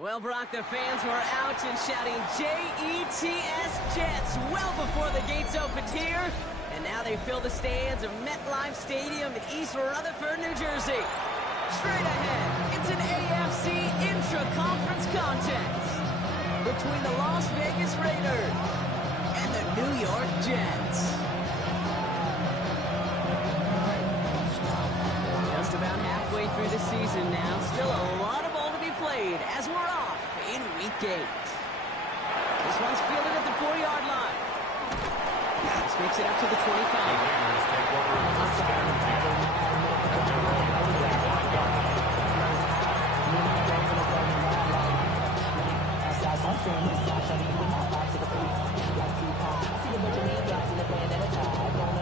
Well, Brock, the fans were out and shouting J-E-T-S Jets well before the gates opened here. And now they fill the stands of MetLife Stadium in East Rutherford, New Jersey. Straight ahead, it's an AFC intra-conference contest between the Las Vegas Raiders and the New York Jets. Just about halfway through the season now. Still a lot of ball to be played as we're off in Week 8. This one's fielded at the 4-yard line. This makes it up to the 25.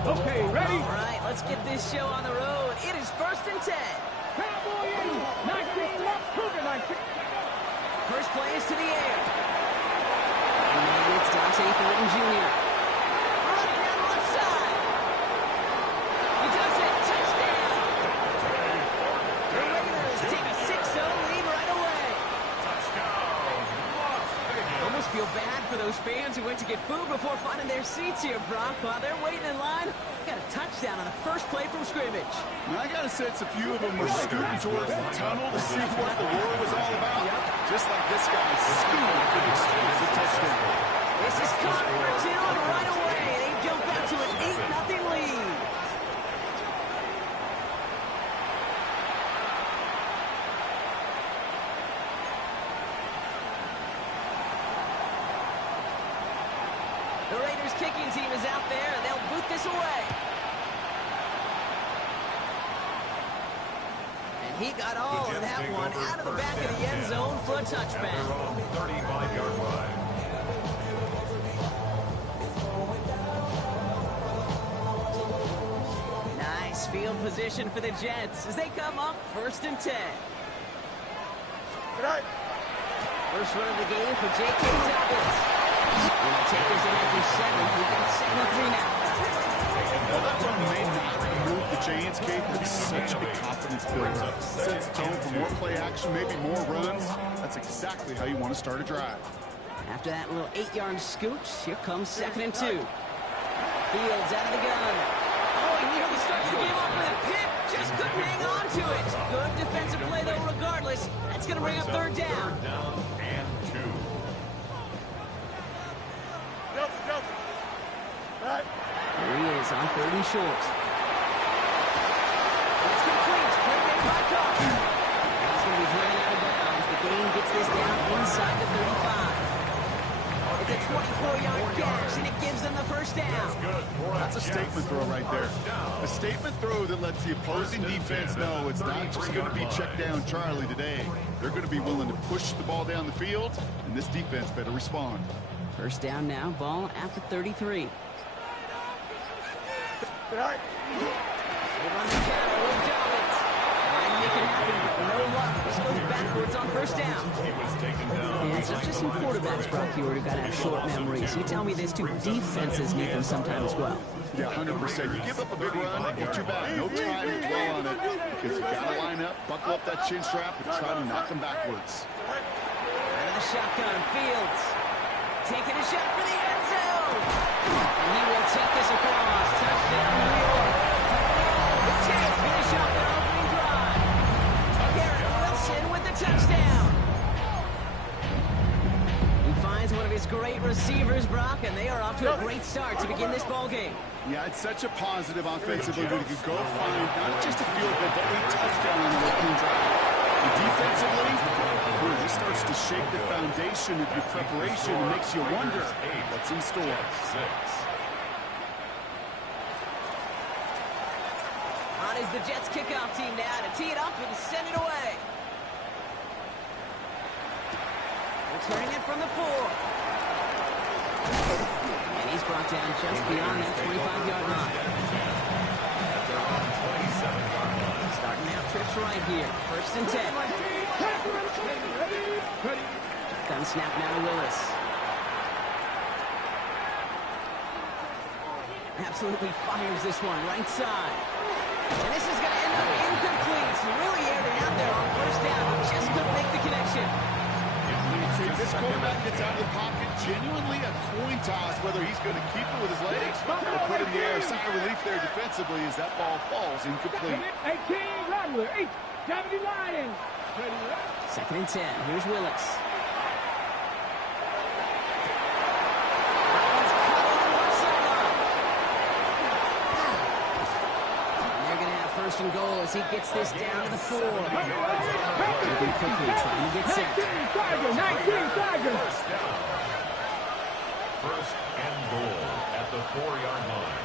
Okay, ready? All right, let's get this show on the road. It is 1st and 10. Cowboy in. 19 left. Cougar 19. First play is to the air. And it's Dante Thornton Jr. Running down the left side. He does it. Touchdown. The Raiders take a 6-0 lead right away. Almost feel bad for those fans who went to get food before finding their seats here, Brock. While they're waiting in line, got a touchdown on the first play from scrimmage. Now, I got to sense a few of them were scooting towards the tunnel to see what the war was all about. Just like this guy scooting for the explosive touchdown. This is caught for 2, and right away they jump back to an 8-0 lead. The Raiders kicking team is out there, and they'll boot this away. And he got all of that one out of the back of the end zone for a touchback. 35-yard line. Nice field position for the Jets as they come up 1st and 10. First run of the game for J.K. Dobbins. Will take us in after 7. We got 7-3 now. Well, that run may not move the chains, Kate, but it's such a confidence builder. Sets the tone for more play action, maybe more runs. That's exactly how you want to start a drive. After that little 8-yard scoot, here comes 2nd and 2. Fields out of the gun. Oh, he nearly starts the game off with a pick. Just couldn't hang on to it. Good defensive play, though, regardless. That's going to bring up 3rd down. 3rd down and 2. There he is on 3rd and short. It's complete. Great made by Cook. He's going to be driven out of bounds. The game gets this down inside the 35. It's a 24-yard gash, and it gives them the 1st down. That's a statement throw right there. A statement throw that lets the opposing defense know it's not just going to be check down Charlie today. They're going to be willing to push the ball down the field, and this defense better respond. 1st down now, ball at the 33. They run the counter with Dobbins. Trying to make it happen, but no luck. This goes backwards on 1st down. And it's not just some quarterbacks, Brock, here who got to have short memories. You tell me this too. Defenses need them sometimes as well. Yeah, 100%. You give up a big run, you're too bad. No time to dwell on it because you got to line up, buckle up that chin strap, and try to knock them backwards. Out of the shotgun, Fields. Taking a shot for the end zone. And he will take this across. Touchdown, New York. The Jets finish off their opening drive. Garrett Wilson with the touchdown. He finds one of his great receivers, Brock, and they are off to a great start to begin this ball game. Yeah, it's such a positive offensively. We could go find not just a field goal, but a touchdown on the opening drive. And defensively, this starts to shake the foundation of your preparation and makes you wonder what's in store. On is the Jets kickoff team now to tee it up and send it away. Returning it from the 4. And he's brought down just beyond that 25-yard line. Starting out trips right here. 1st and 10. Gun snap now to Willis. Absolutely fires this one right side. And this is going to end up incomplete. He really aired it out there on 1st down, but just couldn't make the connection. If this quarterback gets out of the pocket, genuinely a coin toss, whether he's going to keep it with his legs or put it in the air. Sigh of relief there defensively as that ball falls incomplete. 18, Rattler, 70 Lions. 2nd and 10. Here's Willis. First and goal as he gets this down to the 4. Moving quickly, trying to get set. 19 Tigers. First and goal at the 4-yard line.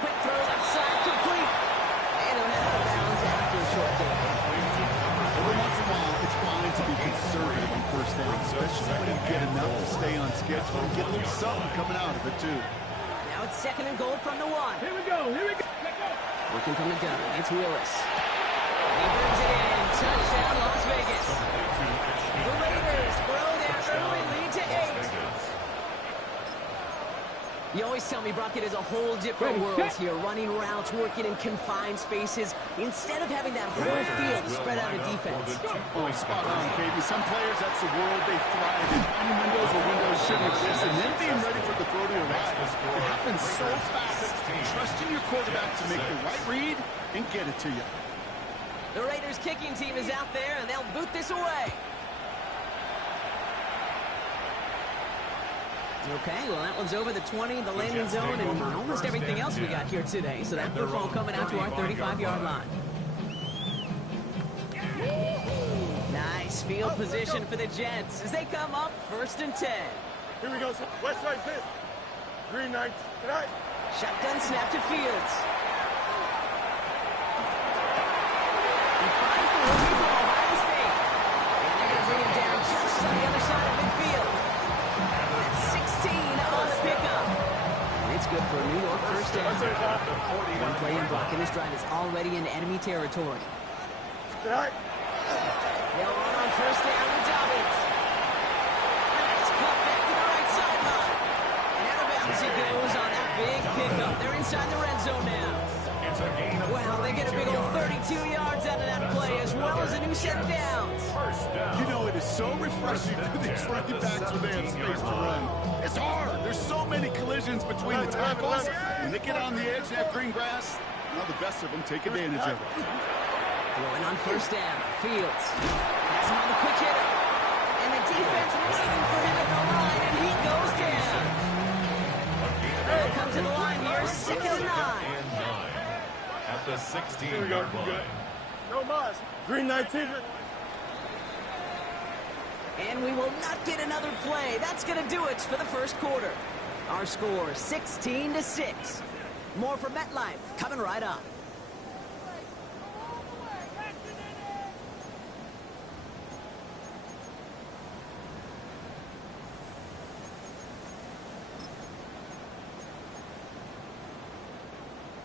Quick throw left side, complete. And out of bounds after a short gain. Every once in a while, it's fine to be conservative on first down, especially when you get enough to stay on schedule and get a little something coming out of it, too. Now it's 2nd and goal from the 1. Here we go. Working from the gun, it's Willis. And he brings it in. Touchdown, Las Vegas. The Raiders grow their early lead to 8. You always tell me, Brock, it is a whole different world here. Running routes, working in confined spaces, instead of having that whole field to spread out a defense. Oh, spot on, Katie. Some players, that's the world they thrive in. Finding windows where windows shouldn't exist, and then being ready for the throw to arrive. It happens so fast. Trusting your quarterback to make the right read and get it to you. The Raiders kicking team is out there, and they'll boot this away. Okay, well, that one's over the 20, the landing zone, and almost everything else we got here today. So that football coming out to our 35-yard line. Nice field position for the Jets as they come up 1st and 10. Here we go, West side fit. Green Knights, tonight. Shotgun snap to Fields. He finds the rookie from Ohio State. And they're going to bring him down just on the other side of midfield. That's 16 on the pickup. And it's good for a New York first down. One play in blocking this drive is already in enemy territory. Tonight. They'll run on first down with Dobbins. Nice cut back to the right sideline. And out of bounds he goes on that big pickup. They're inside the red zone now. Wow, they get a big old 32 yards out of that play, as well as a new set of downs. You know, it is so refreshing for these running backs when they have space to run. It's hard. There's so many collisions between the tackles. When they get on the edge and have green grass, well, the best of them take advantage of it. Throwing on first down, Fields has him on the quick hitter. And the defense waiting for him at the line, and he goes down. They'll come to the line here, 2nd and 9. At the 16-yard line. No mas. Green 19. And we will not get another play. That's going to do it for the first quarter. Our score, 16-6. More for MetLife coming right up.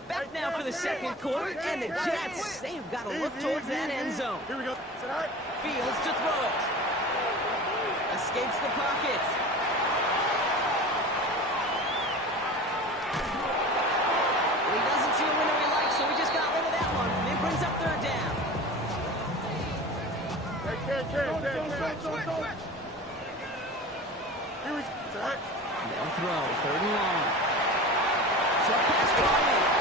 Back now for the second quarter, and the Jets, they have got to look towards that end zone. Here we go. Tonight. Fields to throw it. Escapes the pocket. Well, he doesn't see a window he likes, so he just got rid of that one. And it brings up 3rd down. Hey, Ken. Here we go. Tonight. They'll throw, 3rd and long. Short pass coming.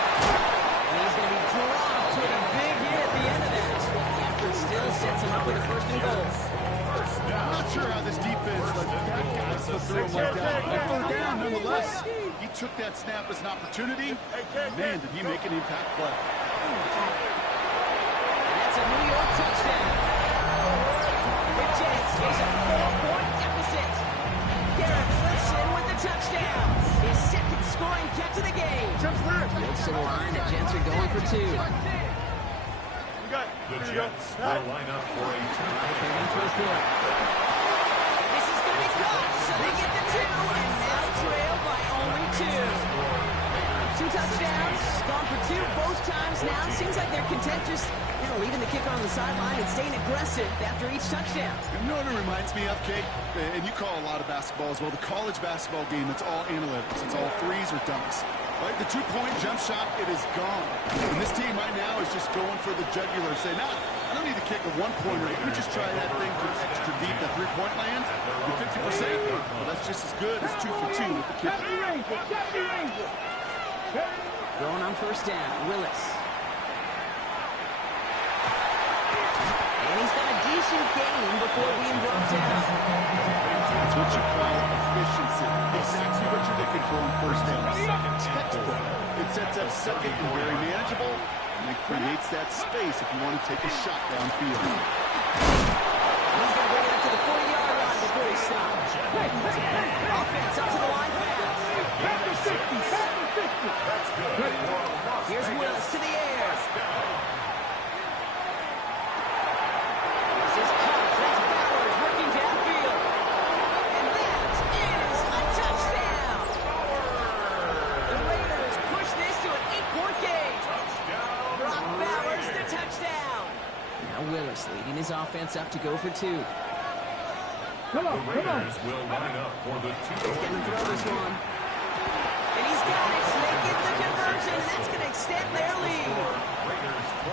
And he's going to be dropped with a big hit at the end of that. The effort still sets him up with a 1st and goal. I'm not sure how this defense let that guy slip through him like that. But 3rd down, nonetheless. He took that snap as an opportunity. Man, did he make an impact play. And that's a New York touchdown. The Jets face a 4-point deficit. Garrett Wilson with the touchdown. His 2nd scoring catch of the game. Fields to the line. The Jets are going for 2. The Jets will line up for a tie. This is going to be caught, so they get the 2, and now trail by only 2. 2 touchdowns, gone for 2 both times now. Seems like they're content just leaving the kicker on the sideline and staying aggressive after each touchdown. You know what it reminds me of, Kate? And you call a lot of basketball as well. The college basketball game, it's all analytics. It's all threes or dunks. Right, the two-point jump shot, it is gone. And this team right now is just going for the jugular. Say, nah, I don't need to kick a one-pointer. Let me just try that thing from extra deep, that three-point land. With 50%, well, that's just as good as 2 for 2 with the kick. Going on first down, Willis. And he's got a decent gain before being brought down. That's what you call efficiency. Exactly what you're looking for on first down. Textbook. It sets up second and very manageable, and it creates that space if you want to take a shot downfield. He's going to bring it up to the 40-yard line before he stops. Offense up to the line pass. Here's Willis to the air. This is Cox. That's Bowers working downfield. And that is a touchdown. The Raiders push this to an 8-point game. Brock Bowers, the touchdown. Now Willis leading his offense up to go for 2. Come on. Raiders will line up for the He's going to throw 2-point this one. And he's got it. They get the conversion. That's going to extend their lead.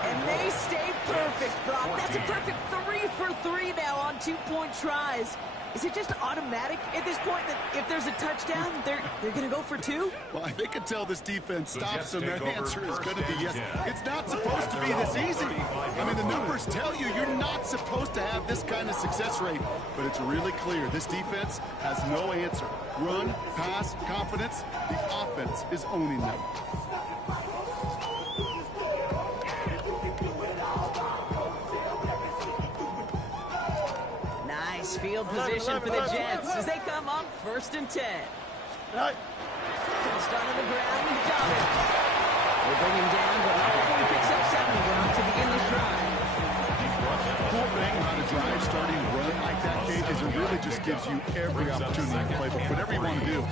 And they stay perfect, Brock. That's a perfect 3 for 3 now on 2-point tries. Is it just automatic at this point that if there's a touchdown, they're going to go for 2? Well, I think until this defense stops them, their answer is going to be yes. It's not supposed to be this easy. I mean, the numbers tell you you're not supposed to have this kind of success rate, but it's really clear. This defense has no answer. Run, pass, confidence. The offense is owning them. Nice field position for the Jets as they come up 1st and 10. Right. Just on the ground, Dobbins. They bring him down, but not before he picks up 7 ground to begin this drive. The cool thing about a drive starting to run like that, Kate, is it really just gives you every opportunity to play, but whatever you want to do.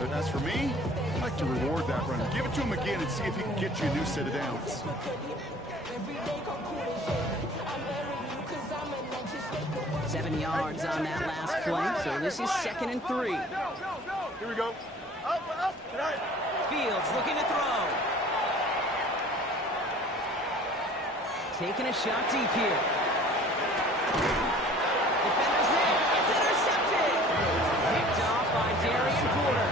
But as for me, I like to reward that runner. Give it to him again and see if he can get you a new set of downs. 7 yards on that last play, so this is 2nd and 3. Here we go. Up. Right. Fields looking to throw. Taking a shot deep here. Defender's there. It's intercepted. Picked off by Darian Porter.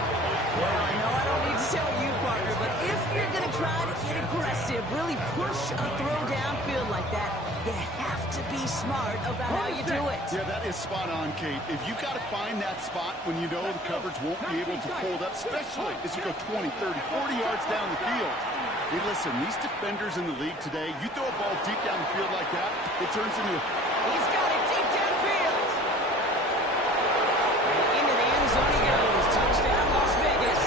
Well, I know I don't need to tell you, partner, but if you're going to try to get aggressive, really push a throw downfield like that, you have to be smart about how you do it. Yeah, that is spot on, Kate. If you got to find that spot when you know the coverage won't be able to hold up, especially as you go 20, 30, 40 yards down the field. Hey, listen, these defenders in the league today, you throw a ball deep down the field like that, it turns into a... He's got it deep downfield. And into the end zone he goes. Touchdown, Las Vegas.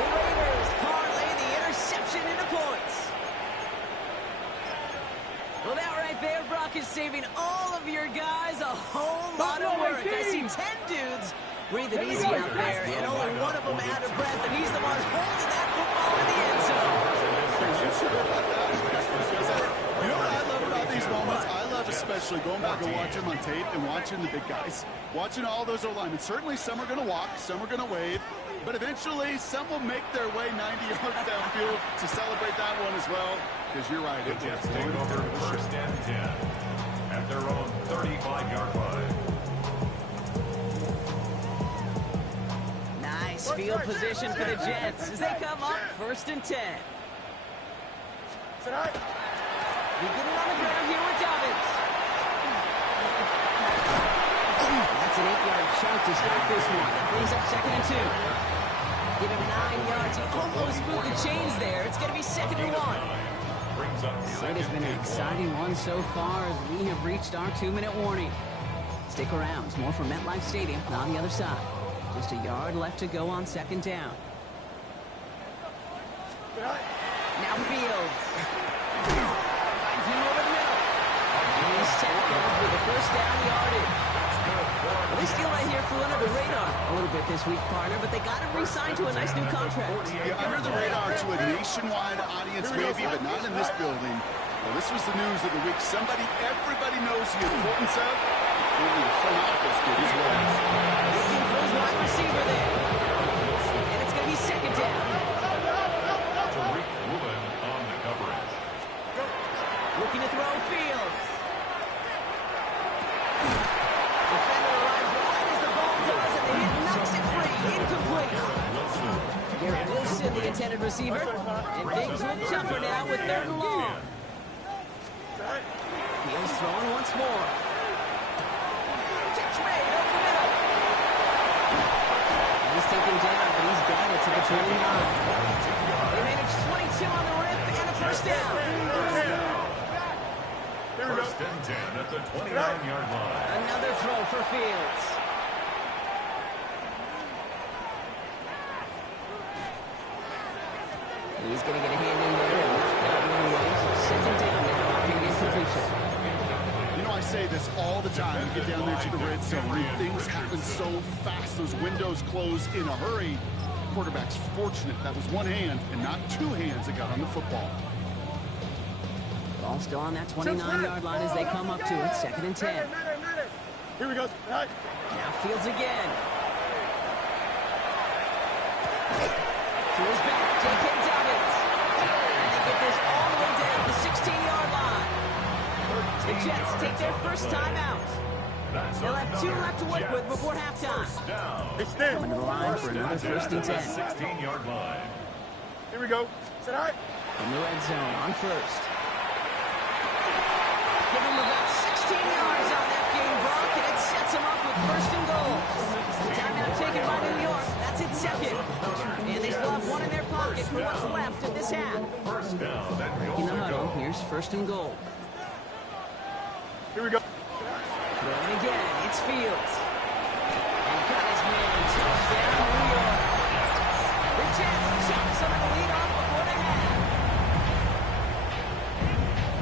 The Raiders parlay the interception into points. Well, that right there, Brock, is saving all of your guys a whole lot of work. I see 10 dudes breathing easy out there, and only one of them out of breath, and he's the one holding that football in the end zone. You know what I love about these moments? I love especially going back and watching them on tape and watching the big guys. Watching all those O-linemen. Certainly some are going to walk, some are going to wave, but eventually some will make their way 90 yards downfield to celebrate that one as well. Because you're right. The Jets take over 1st and 10 at their own 35-yard line. Nice field position for the Jets as they come up 1st and 10. Beginning on the ground here with Dobbins. That's an 8-yard chunk to start this one. That brings up 2nd and 2. Give him 9 yards. He almost moved the chains there. It's going to be 2nd and 1. It has been an exciting one so far as we have reached our 2-minute warning. Stick around. It's more from MetLife Stadium on the other side. Just a yard left to go on 2nd down. Now Fields. Finds him over the middle. And he's tackled with the 1st down yardage. Well, this deal right here flew under the radar a little bit this week, partner, but they got him re-signed to a nice new contract. Yeah, under the radar to a nationwide audience maybe, but not in this building. Well, this was the news of the week. Everybody knows the importance of. Only the front office did as well. Looking for his wide receiver there. And it's going to be 2nd down. throw, Fields. Defender arrives right as the ball does, and the hit knocks it free. Incomplete. Garrett Wilson, the intended receiver. And things look tougher now with 3rd and long. Fields throwing once more. Catch made over the middle. He's taken down, but he's got it to the 29. They managed 22 on the rip and a first down. First and 10 at the 29-yard line. Another throw for Fields. He's going to get a hand in there and knock that one away. So 2nd down now after the incompletion. You know, I say this all the time. You get down there to the red zone, things happen so fast. Those windows close in a hurry. The quarterback's fortunate that was one hand and not two hands that got on the football. Ball still on that 29-yard line as they come up to it. 2nd and 10. Here we go. Right. Now Fields again. To his back, J.K. Dobbins. And they get this all the way down the 16-yard line. The Jets take their first time out. They'll have 2 left to work with before halftime. Extend. Coming to the line for another 1st and 10. 16-yard line. Here we go. Sit high. In the red zone on 1st. Give him about 16 yards on that game, Brock, and it sets him up with 1st and goal. Timeout taken by New York. That's its 2nd. And they still have 1 in their pocket for what's left of this half. First down and goal In the to huddle, go. here's 1st and goal. Here we go. Throwing again, it's Fields. And got his man, touchdown, New York. The Jets chop some of the lead off before the half.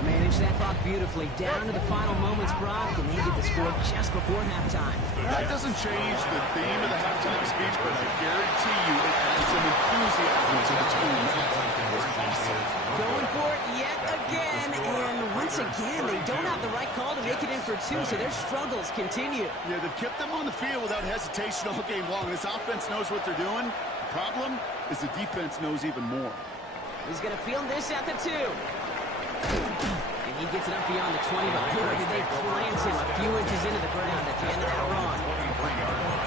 Manage that clock beautifully down to the final moments, Brock, and they get the score just before halftime. That doesn't change the theme of the halftime speech, but I guarantee you it adds some enthusiasm to the team. That was awesome. Going for it yet again, and once again, they don't have the right call to make it in for 2, so their struggles continue. Yeah, they've kept them on the field without hesitation all game long. This offense knows what they're doing. The problem is the defense knows even more. He's going to field this at the 2. And he gets it up beyond the 20, but boy, did they plant him a few inches into the ground at the end of that run. 23-yard line.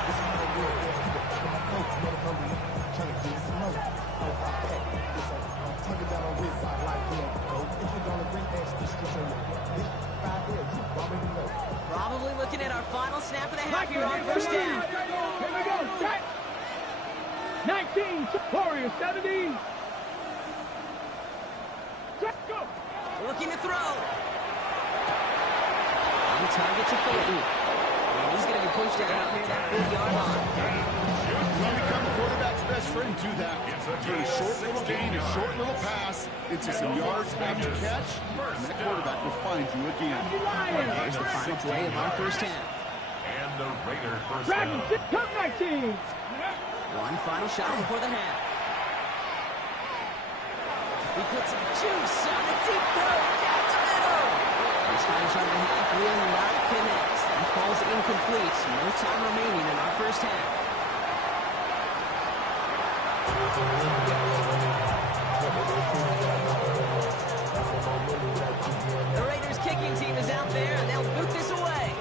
Probably looking at our final snap of the half here on 1st down. Here we go. Set. 19. Warriors 17. Set. Go. Looking to throw. On target to Fulton. And he's going to be pushed out near that 40-yard line. You want to become a quarterback's best friend, do that. Turn a short little gain, a short little pass into some yards after catch, and that quarterback will find you again. Here's the final play of our 1st half. And the Raiders first Dragon down. 6. Come 19. One final shot before the half. He puts some juice on the deep throw down the middle. His final shot of the half will not connect. That falls incomplete. No time remaining in our 1st half. The Raiders kicking team is out there, and they'll boot this away.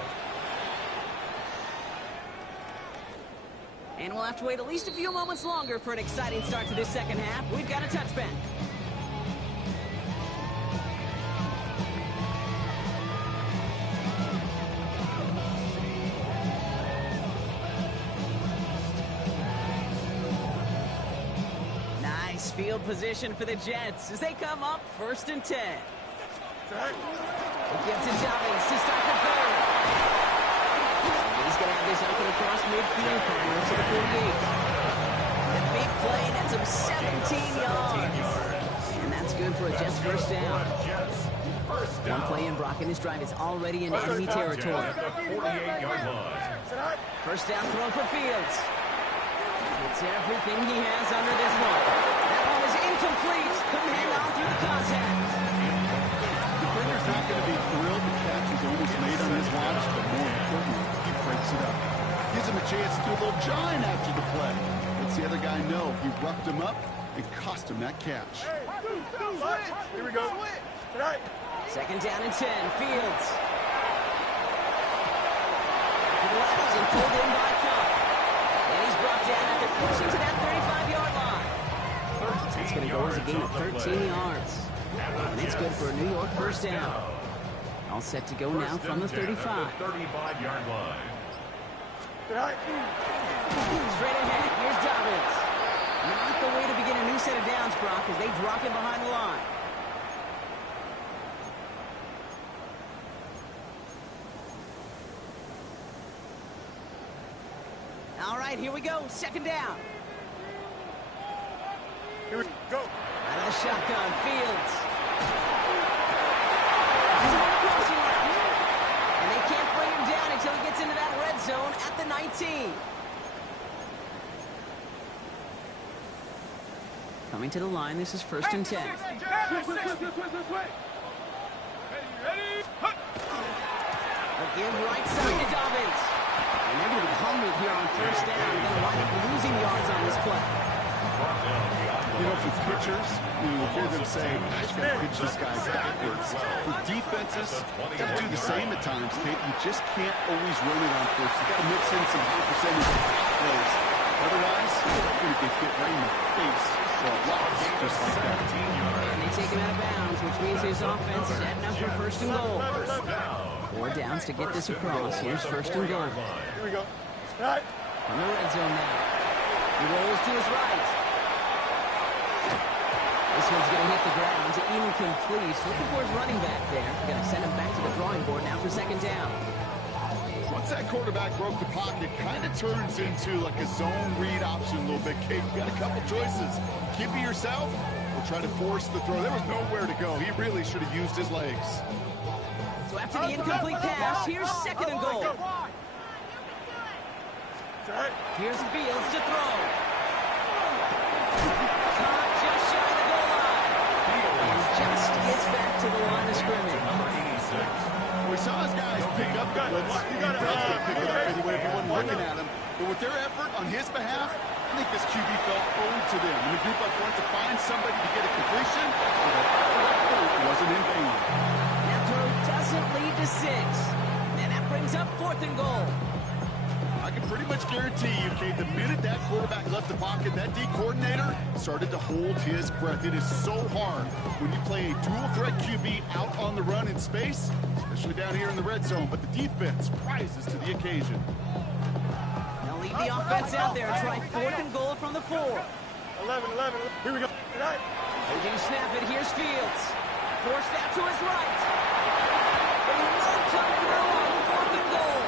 And we'll have to wait at least a few moments longer for an exciting start to this 2nd half. We've got a touchback. Nice field position for the Jets as they come up 1st and 10. He gives it Dobbins to start the 3rd. He's going to have this open across midfield, corner to the 48. The big play nets him 17 yards. And that's good for a Jets 1st down. One play in, Brock, and his drive is already in enemy territory. At the 48-yard line. 1st down throw for Fields. It's everything he has under this one. That one is incomplete. Couldn't hang on through the contact. Defender's not going to be thrilled the catch is almost made on his watch, but more importantly, he breaks it up. Gives him a chance to do a little giant after the play. Lets the other guy know he roughed him up and cost him that catch. Here we go. Tonight. Second down and 10. Fields. To the left and pulled in by Cup. And he's brought down after pushing to that 35-yard line. That's going to go as a gain of 13 yards. And it's good for a New York first down. All set to go now from the 35. 35-yard line. Straight ahead, here's Dobbins. Not the way to begin a new set of downs, Brock, as they drop him behind the line. All right, here we go. Second down. Here we go. Out of the shotgun, Fields. He's on the crossing route. And they can't bring him down until he gets into that red zone at the 19. Coming to the line, this is first and 10. Ready? They'll give right side to Dobbins. And they're going to be humbled here on first down. They're going to wind up losing yards on this play. You know, for pitchers, you hear them say, I just got to pitch this guy backwards. For defenses, you got to do the same at times, Kate. You just can't always run it on first. You got to mix in some high percentage plays. Otherwise, you're going to get hit right in the face for a loss, just like that. And they take him out of bounds, which means his offense is heading up for first and goal. 4 downs to get this across. Here's first and goal. Here we go. Right. In the red zone now. He rolls to his right. This one's going to hit the ground. Incomplete. Looking for his running back there. Going to send him back to the drawing board now for second down. Once that quarterback broke the pocket, kind of turns into like a zone read option a little bit, Kate. You got a couple choices. Keep it yourself or try to force the throw. There was nowhere to go. He really should have used his legs. So after the incomplete pass, here's second and goal. Here's Fields to throw. Caught just shy of the goal line. And just gets back to the line of scrimmage. We saw his guys pick up the blitz. He felt to pick it up anyway. Everyone looking at him. But with their effort on his behalf, I think this QB felt owed to them. And the group up front to find somebody to get a completion, so that effort wasn't in vain. That throw doesn't lead to 6. And that brings up fourth and goal. I can pretty much guarantee you, Kate, the minute that quarterback left the pocket, that D coordinator started to hold his breath. It is so hard when you play a dual-threat QB out on the run in space, especially down here in the red zone, but the defense rises to the occasion. They'll leave the offense out there and try fourth and goal from the 4. 11. Here we go. Right. They do snap it. Here's Fields. Forced out to his right. But he won't come through on fourth and goal.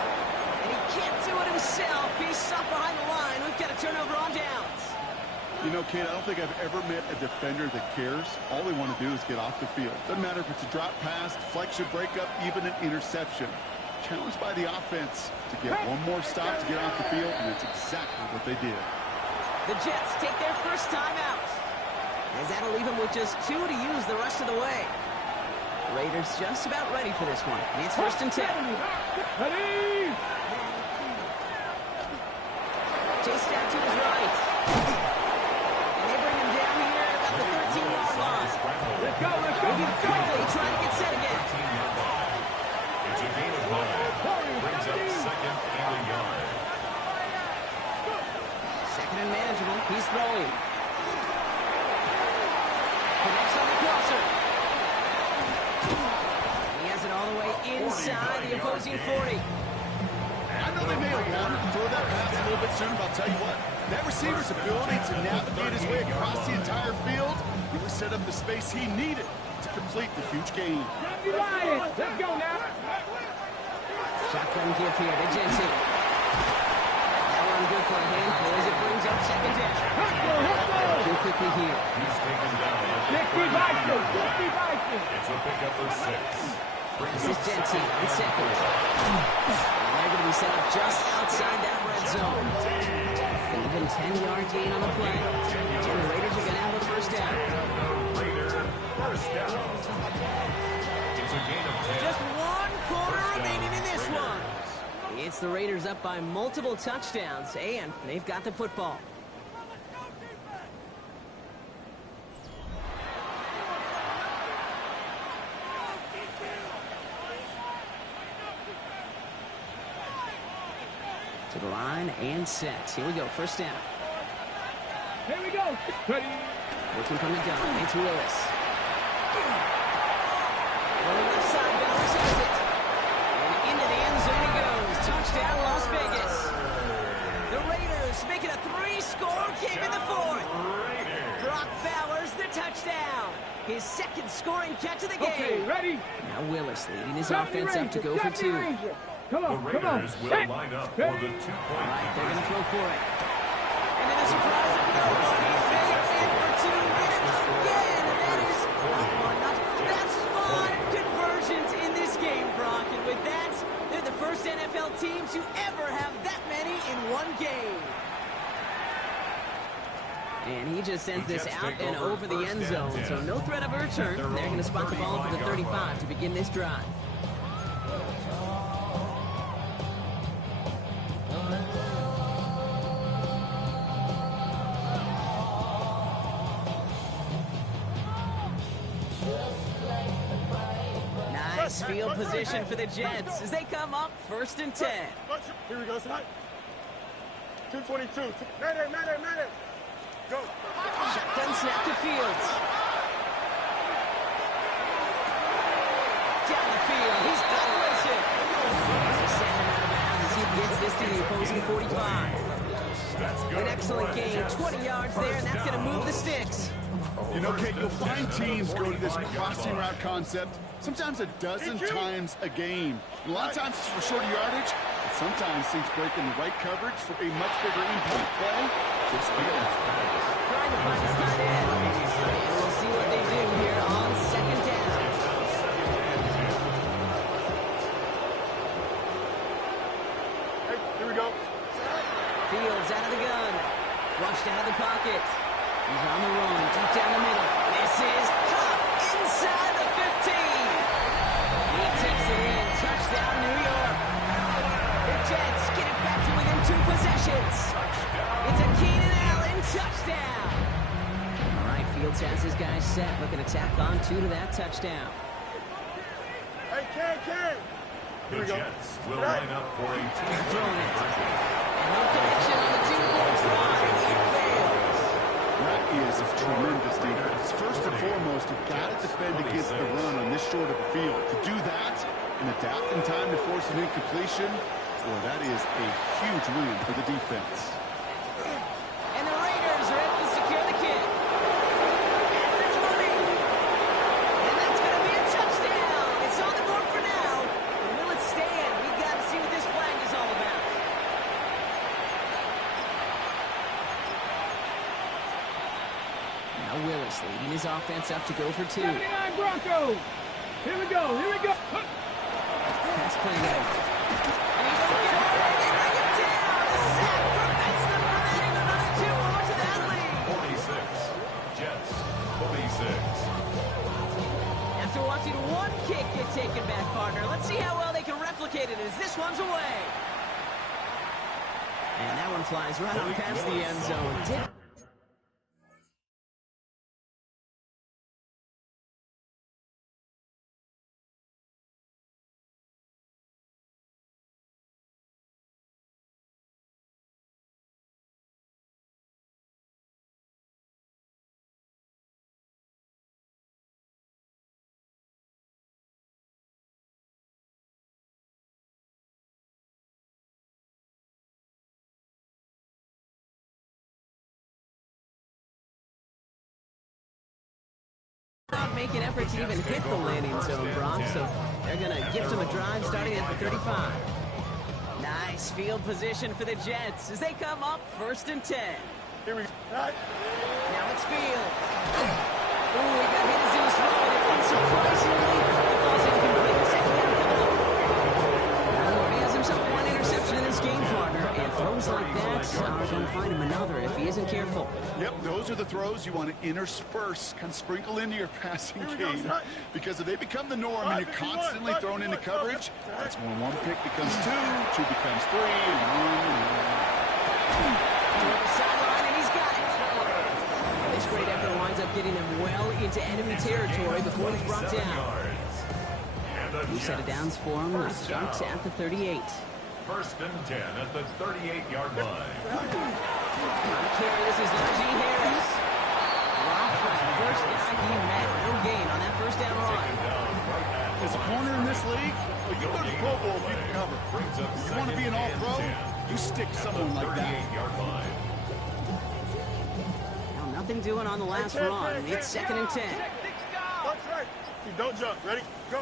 And he can't do it himself. He's stopped behind the line. We've got a turnover on downs. You know, Kate, I don't think I've ever met a defender that cares. All they want to do is get off the field. Doesn't matter if it's a drop pass, deflection, breakup, even an interception. Challenged by the offense to get one more stop to get off the field, and that's exactly what they did. The Jets take their first time out, as that'll leave them with just 2 to use the rest of the way. Raiders just about ready for this one. It's first and 10. Ready? Chased out to his right. And they bring him down here at about the 13-yard line. Let's go. Moving quickly, trying to get set again. It's a gain of 5. Brings up second and a yard. Second and manageable. He's throwing. Connects on the crosser. He has it all the way inside the opposing 40. I know they may have wanted to throw that pass a little bit sooner, but I'll tell you what, that receiver's ability to navigate his way across the entire field really set up the space he needed to complete the huge gain. Let's go now. Shotgun give here to Jensen. That one good for a handful as it brings up second down. Too quickly here. He's taken down. 60 Vikings. It's a pickup for 6. This is Jensen on second. And they're going to be set up just outside that red zone. An even 10-yard gain on the play. And the Raiders are going to have a first down. Raider, first down. It's a gain of 10. Just 1 quarter remaining in this one. It's the Raiders up by multiple touchdowns, and they've got the football. To the line and set. Here we go, first down. Here we go. Ready. Looking from the gun. It's Willis. Rolling left side, Bell receives it. And into the end zone he goes. Touchdown, Las Vegas. The Raiders making a 3-score game in the fourth. Brock Bowers, the touchdown. His second scoring catch of the game. Okay, ready. Now Willis leading his offense up to go for 2. Come on, The come on. Raiders will line up for the 2-point. All right, they're going to throw for it. And then a surprise of nobody. They are in for 2 minutes again. And that is that's 5 conversions in this game, Brock. And with that, they're the first NFL team to ever have that many in one game. And he just sends this out and over the end zone. So no threat of a return. They're going to spot the ball for the 35 to begin this drive. Nice field position for the Jets as they come up 1st and 10. Here we go, side. 222. Man. Go. Shotgun snap to Fields. Down the field, he's got Wilson. He's sending him out of bounds as he gets this to the opposing 45. An excellent gain, 20 yards there, and that's going to move the sticks. You know, Kate, you'll find teams go to this crossing route concept sometimes a dozen times a game. A lot of times it's for shorter yardage, but sometimes things break in the right coverage for a much bigger impact play. Just Trying to find his tight end. And we'll see what they do here on 2nd down. Hey, here we go. Fields out of the gun. Flushed out of the pocket. He's on the run, deep down the middle. This is caught inside the 15. He takes it in. Touchdown, New York. The Jets get it back to within 2 possessions. It's a Keenan Allen touchdown. All right, Fields has his guys set, looking to tack on 2 to that touchdown. Hey, Ken. The Jets will line up for a 2-point conversion. And no connection on the 2-point try. It fails. That is a tremendous defense. First and foremost, you've got to defend against the run on this short of a field. To do that and adapt in time to force an incompletion, well, that is a huge win for the defense. And the Raiders are able to secure the kick. At the 20. And that's going to be a touchdown. It's on the board for now. Will it stand? We've got to see what this flag is all about. Now Willis leading his offense up to go for 2. 79 Broncos. Here we go. Pass play out. And he won't get hurt. They bring him down. The sack prevents them from adding another 2 more to that lead. 46. Jets, 46. After watching one kick get taken back, partner, let's see how well they can replicate it as this one's away. And that one flies right on past the end zone. Not making effort to even hit the landing zone, Brock, so they're going to gift him a drive starting at the 35. Nice field position for the Jets as they come up 1st and 10. Here we go. Right. Now it's Field. Ooh, he got hit as he was throwing it. Unsurprisingly, it falls incomplete. Second down coming up. Now, he has himself one interception in this game, partner, and throws like that are going to find him another if he isn't careful. Yep, those are the throws you want to intersperse, kind of sprinkle into your passing game. Because if they become the norm and you're constantly thrown into coverage, that's when 1 pick becomes 2, 2 becomes 3, and 1. Toward the sideline, and he's got it. This great effort winds up getting them well into enemy territory before he's brought down. New set of downs for him. Starts at the 38. First and 10 at the 38-yard line. Carry, this is Najee Harris. Dropped for the first guy he met. No gain on that first down run. As a corner in this league, well, you go to the Pro Bowl if you can cover. You want to be an all-pro, you stick someone like that. Now, nothing doing on the last run. It's second and 10. That's right. You don't jump. Ready? Go.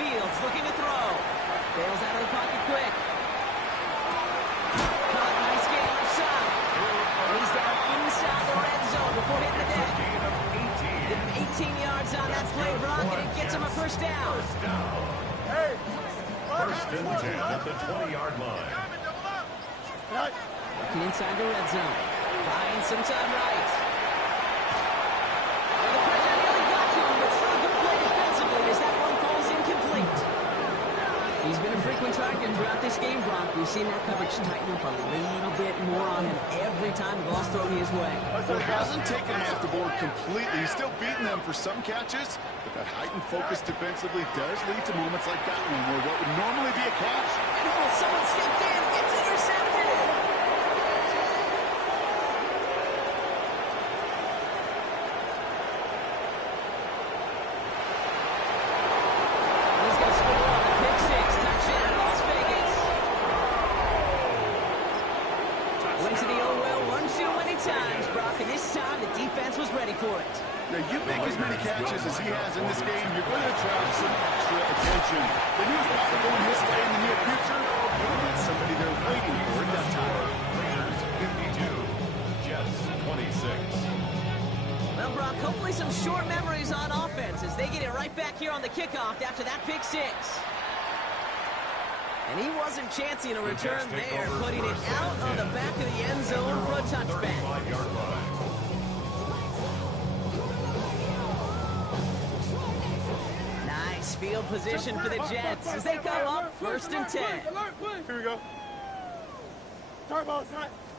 Fields looking to throw. Bails out of the pocket quick. Caught, nice game left side. And he's down inside the red zone before hitting the deck. Give him 18 yards on that play, Brock, and it gets him a first down. Hey. First and 10 at the 20-yard line. Right. Looking inside the red zone. Buying some time right. Well, the pressure nearly got to him, but still a good play defensively as that one falls incomplete. He's been a frequent target throughout this game, Brock. We've seen that coverage tighten up a little bit more on him every time the ball's thrown his way. Well, it hasn't taken him off the board completely. He's still beating them for some catches, but that heightened focus defensively does lead to moments like that one where what would normally be a catch. And oh, someone stepped in. It's intercepted. He's going to score on the pick six. Touchdown, Las Vegas. Went to the old well one too many times, Brock, and this time the defense was ready for it. Now, you make as many catches as he has in this game, you're going to attract some extra attention. They knew it was probably going his way in the near future. That's somebody they're waiting for at that time. Raiders 52, Jets 26. Well, Brock, hopefully some short memories on offense as they get it right back here on the kickoff after that pick six. And he wasn't chancing a return there, putting it out on the back of the end zone for a touchback. 35-yard line. Nice field position for the Jets as they come up first and 10. Here we go. Turbo,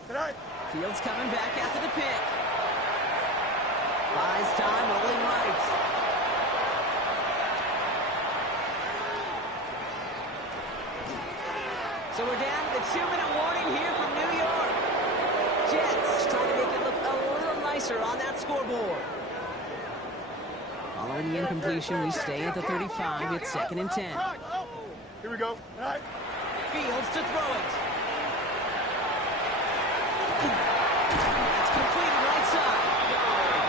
tonight. Fields coming back after the pick. Buys time, rolling right. So we're down to the 2-minute warning here from New York. Jets trying to make it look a little nicer on that scoreboard. Following the incompletion, we stay at the 35. It's second and 10. Here we go. Right. Fields to throw it. That's completed right side.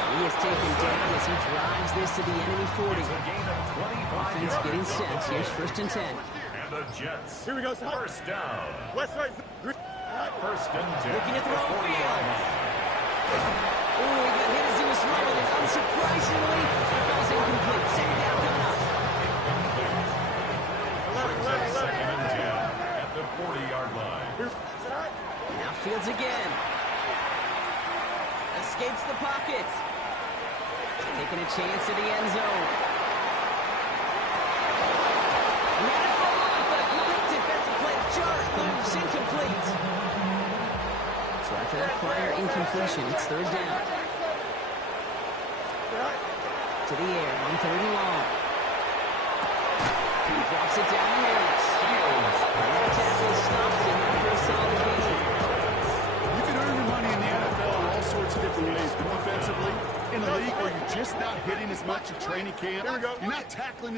He is taken down as he drives this to the enemy 40. It's a gain of 25 Offense yards. getting set. Here's first and 10. And the Jets. Here we go. First down. West right. First and 10. Looking to throw 40-yard Fields. line. Oh, he got hit as he was throwing it. Unsurprisingly, it falls incomplete. Second down coming up. Brings up second and 10 at the 40-yard line. Now Fields again. Escapes the pocket. Taking a chance to the end zone. He had it for a moment, but a great defensive play to jar it loose. Incomplete. So after that prior incompletion, it's third down. To the air on third and long. He drops it down to Harris. And that tackle stops him after a solid game. You can earn your money in the NFL in all sorts of different ways, but defensively, in a league where you're just not hitting as much at training camp, you're not tackling